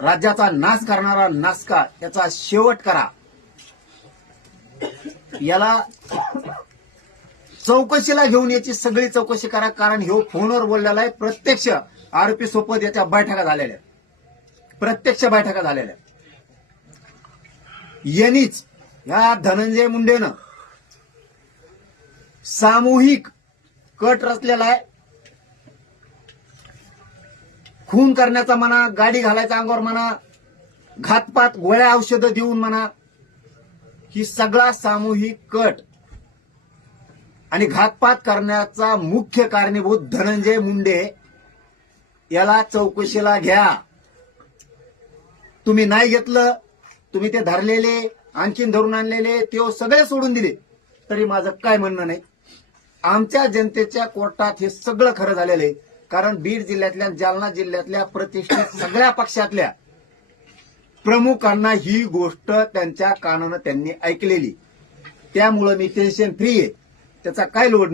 राज्याचा नाश करणारा नासका याचा शेवट करा. याला चौकशीला घेऊन याची सगळी चौकशी करा. कारण ह्यो फोनवर बोललेला आहे. प्रत्यक्ष आरोपी सोबत याच्या बैठका झालेल्या, प्रत्यक्ष बैठका झालेल्या. यांनीच या धनंजय मुंडेनं सामूहिक कट रचलेला आहे. खून करण्याचा म्हणा, गाडी घालायचा अंगावर म्हणा, घातपात, गोळ्या औषधं देऊन म्हणा, ही सगळा सामूहिक कट आणि घातपात करण्याचा मुख्य कारणीभूत धनंजय मुंडे. याला चौकशीला घ्या. तुम्ही नाही घेतलं, तुम्ही ते धरलेले आणखीन धरून आणलेले ते सगळे सोडून दिले तरी माझं काय म्हणणं नाही. आमच्या जनतेच्या कोर्टात हे सगळं खरं झालेलं आहे. कारण बीड जिल्ह्यातल्या, जालना जिल्ह्यातल्या प्रतिष्ठित सगळ्या पक्षातल्या प्रमुखांना ही गोष्ट त्यांच्या कानानं त्यांनी ऐकलेली. त्यामुळं मी टेन्शन फ्री आहे. त्याचा काय लोड